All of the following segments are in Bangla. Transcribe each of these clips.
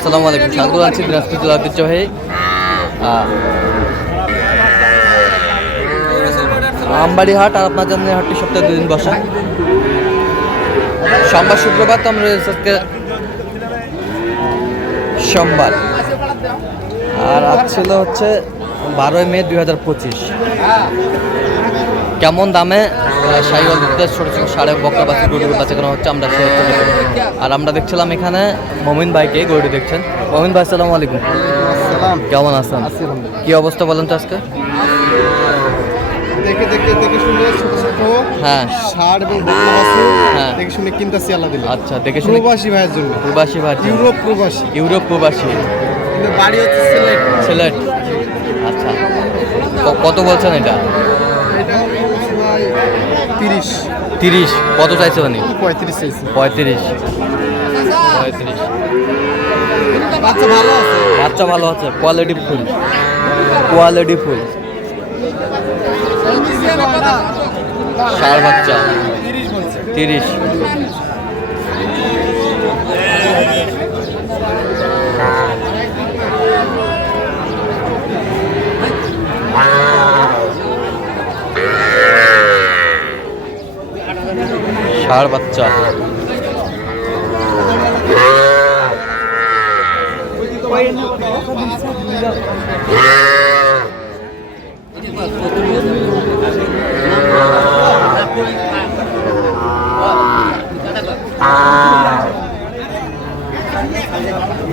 আসসালামু আলাইকুম। স্বাগত আছি দিনাজপুর ঐতিহ্যবাহী আমবাড়ি হাট আর আপনার জন্য হাটটি সপ্তাহে দুদিন বসে। সোমবার, শুক্রবার, তো আমরা আজকে সোমবার। আর আজ ছিল হচ্ছে বারোই মে দুই হাজার পঁচিশ। কেমন দামে সাইওয়াল দুধের ছোটো ছোটো সাড়ে বক্কা বাচ্চা গরুগুলো বাচ্চা কেনা হচ্ছে আমরা আর আমরা দেখছিলাম এখানে মমিন ভাইকে গরুটি দেখছেন। মমিন ভাই সালাম আলাইকুম। কেমন আছেন? কি অবস্থা বলেন তো আজকে? দেখে দেখে দেখে শুনে ছোট ছোট হ্যাঁ। ষাট এবং বকনা বাছুর হ্যাঁ। দেখে শুনে কিনতেছি আল্লাহ দিলে। আচ্ছা দেখে শুনে প্রবাসী ভাইয়ের জন্য। প্রবাসী ভাই ইউরোপ প্রবাসী। ইউরোপ প্রবাসী। কিন্তু বাড়ি হচ্ছে সিলেট। সিলেট। আচ্ছা। কত বলছেন এটা? তিরিশ। তিরিশ। কত চাইছে মানে পঁয়ত্রিশ চাইছে। পঁয়ত্রিশ। পঁয়ত্রিশ। বাচ্চা ভালো আছে। বাচ্চা ভালো আছে। Quality full. Quality full. সার বাচ্চা। তিরিশ। ষাড় বাচ্চা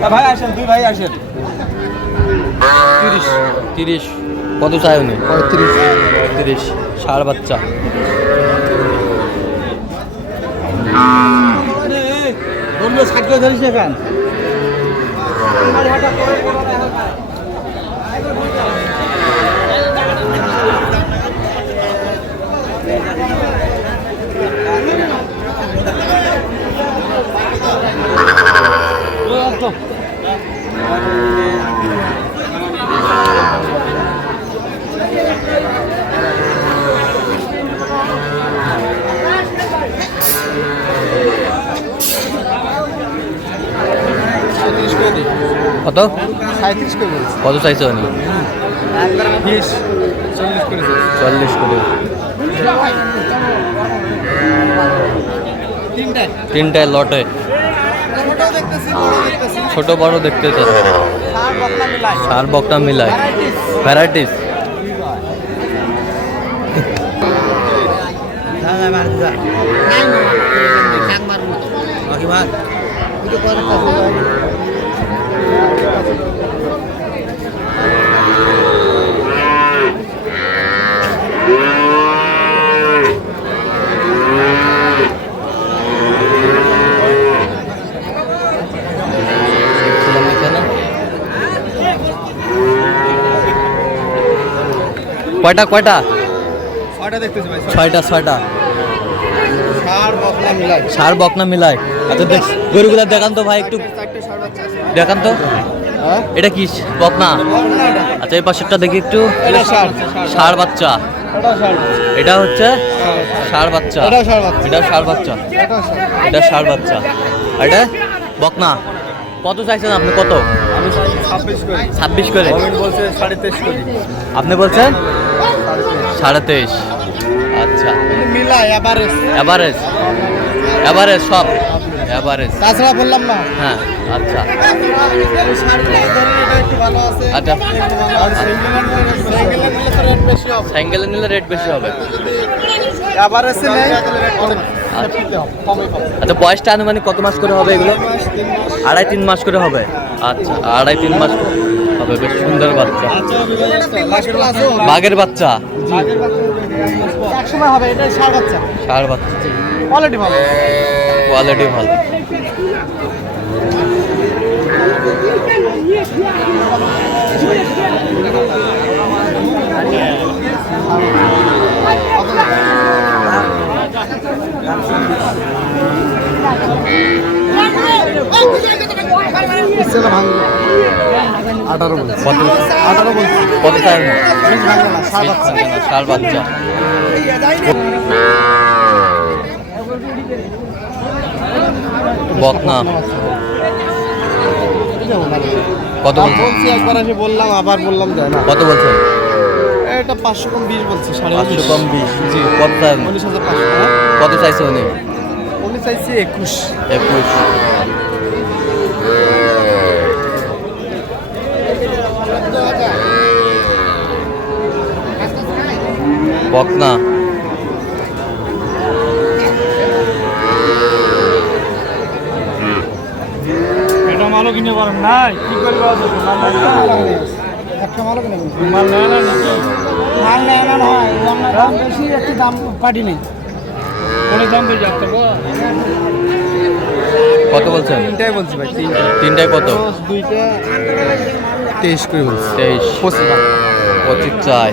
ভাই আসেন দুই ভাই আসেন। তিরিশ তিরিশ। কত চাই উনি? পঁয়ত্রিশ। তিরিশ ষাড় বাচ্চা ধরিস কত? সাঁত্রিশ করে কত চাইছে উনি চল্লিশ করে তিনটায় লটে। ছোট বড় দেখতে চাচ্ছে সার বকটা মিলায় ভ্যারাইটিস। দেখছিলাম কয়টা কয়টা? ছয়টা ছয়টা সার সার বকনা মিলায় আচ্ছা দেখ গরুগুলা দেখান তো ভাই একটু। সার দেখান তো। হ্যাঁ? এটা কি বকনা? আচ্ছা এই পাশেরটা দেখি একটু। এটা সার। বাচ্চা। এটা সার এটা হচ্ছে বাচ্চা। এটাও ষাঁড় বাচ্চা। এটা ষাড় বাচ্চা। এটা সার বাচ্চা। এটা বকনা। কত চাইছেন আপনি? কত? আমি ছাব্বিশ করি। ছাব্বিশ করে। সাড়ে আপনি বলছেন? সাড়ে তেইশ। আচ্ছা। মিলাই এভারেজ এভারেজ এভারেজ সব। এভারেজ তাছাড়া বললাম না। হ্যাঁ আচ্ছা। আচ্ছা। আর সিঙ্গেল নিলে রেট বেশি হবে। আচ্ছা বয়সটা আনুমানিক কত মাস করে হবে এগুলো? আড়াই তিন মাস করে হবে। আচ্ছা আড়াই তিন মাস হবে বেশ সুন্দর বাচ্চা। বাঘের বাচ্চা। ষাড় বাচ্চা। কোয়ালিটি ভালো। কোয়ালিটি ভালো। ভাঙ আঠারো বলছি। কত? আঠারো বলছি। কত না সার বাচ্চা। বকনা। কত বলছি? একবার এসে বললাম আবার বললাম দেয় না। কত বলছেন এটা পাঁচশো কম বিশ বলছে সাড়ে পাঁচশো কম বিশ। জি। কত? উনিশ হাজার পাঁচশো হ্যাঁ? কত চাইছে উনি? উনি চাইছি একুশ। একুশ। বকনা। এটা মালও কিনে পারেন। নাই কি করবে একটা মালও কিনে মাল নেয় না মাল নেয় না নয় দাম বেশি একটু দাম পাটি নেই। কোন দাম বেশি একটা কত বলছেন? তিনটাই বলছি ভাই তিনটা তিনটায় কত? দুইটা। তেইশ করে বলছি। তেইশ। পঁচিশ। পঁচিশ চাই।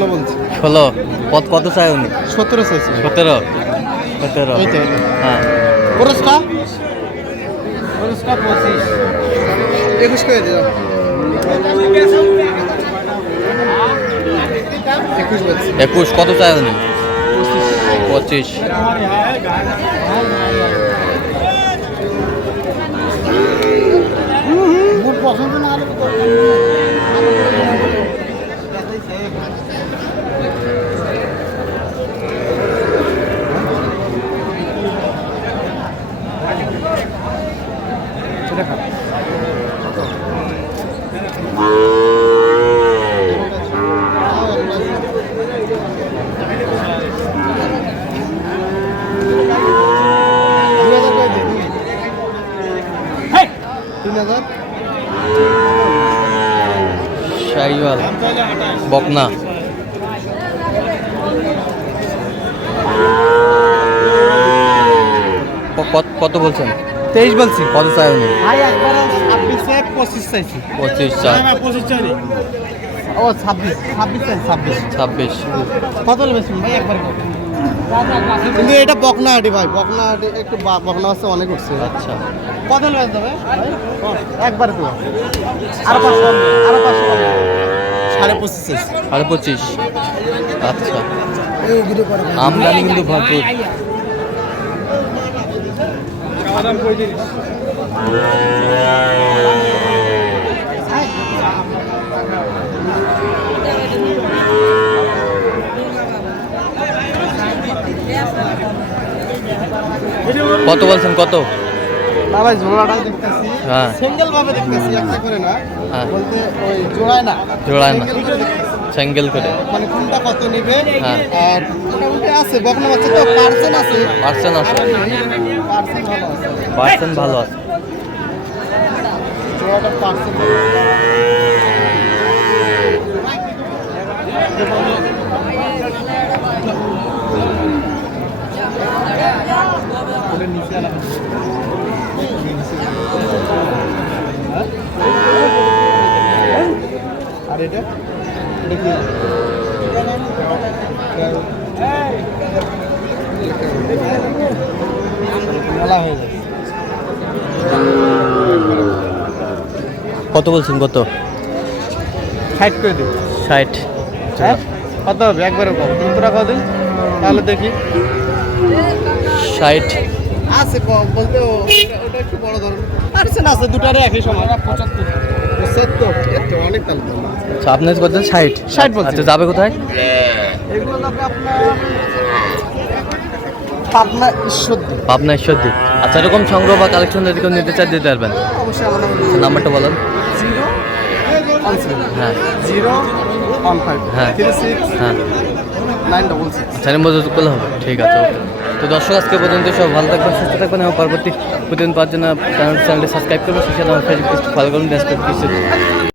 ষোলো বলছি। ষোলো। কত কত চাই উনি? সতেরো চাইছি। সতেরো? সতেরো। হ্যাঁ। খরচটা খরচটা পঁচিশ। একুশ করে দিলাম একুশ একুশ কত চাই উনি? পঁচিশ মোট পছন্দ না হলে তিন হাজার শাইওয়াল বকনা। কত- কত বলছেন? তেইশ বলছি। কত চাই উনি? পঁচিশ চাইছি। পঁচিশ চাই। পঁচিশ চাই ও ছাব্বিশ ছাব্বিশ ছাব্বিশ। ছাব্বিশ। কত ভাই একবার কিন্তু এটা বকনা হাটি ভাই। বকনা হাটি একটু বা- বকনা হচ্ছে অনেক উঠছে। আচ্ছা। কত বেশি যাবে একবারে তো আরও পাঁচশো আরও পাঁচশো সাড়ে পঁচিশ সাড়ে পঁচিশ। আচ্ছা। আমদানি কিন্তু ভরপুর। দাম কই দিন কত বলছেন কত? না ভাই জোড়াটা দেখতেছি। সিঙ্গেল ভাবে দেখতেছি একটা করে না। হ্যাঁ। বলতে ওই জোড়ায় না জোড়ায় না। করে সিঙ্গেল করে। মানে কোনটা কত নেবে হ্যাঁ। আর মোটামুটি আছে বকনা বাচ্চা তো পার্সেন্ট আছে। পার্সেন্ট আছে। পার্সেন্ট ভালো আছে। পার্সেন্ট ভালো আছে। জোড়াটা পার্সেন্ট এটা? মেলা হয়ে কত বলছেন? কত? সাইড করে দিই ষাট। হ্যাঁ? কত হবে? একবারে কম। তিনশো টাকা দিন? তাহলে দেখি। ষাট। আছে কম বলতে ওটা- একটু বড় ধরনের। পার্সেন্ট আছে দুটারে একই সময়। পঁচাত্তর। পঁচাত্তর? অনেক তাহলে। আচ্ছা আপনার কত? ষাট। 60 বলছি। আচ্ছা যাবে কোথায়? এগুলো যাবে পাবনা ঈশ্বর পাবনা ঈশ্বরদী। আচ্ছা এরকম সংগ্রহ বা কালেকশন যদি কেউ নিতে চায় দিতে পারবেন। অবশ্যই আমাদের আচ্ছা, নাম্বারটা বলেন। জিরো হ্যাঁ। জিরো ওয়ান ফাইভ হ্যাঁ। হ্যাঁ। নাইন ডবল সিক্স আচ্ছা করলে হবে। ঠিক আছে তো দর্শক আজকে পর্যন্ত সব ভালো থাকবেন সুস্থ থাকবেন এবং পরবর্তী প্রতিদিন পাওয়ার জন্য চ্যানেলটি সাবস্ক্রাইব করবেন। সেই সাথে আমার ফেসবুক ফলো করুন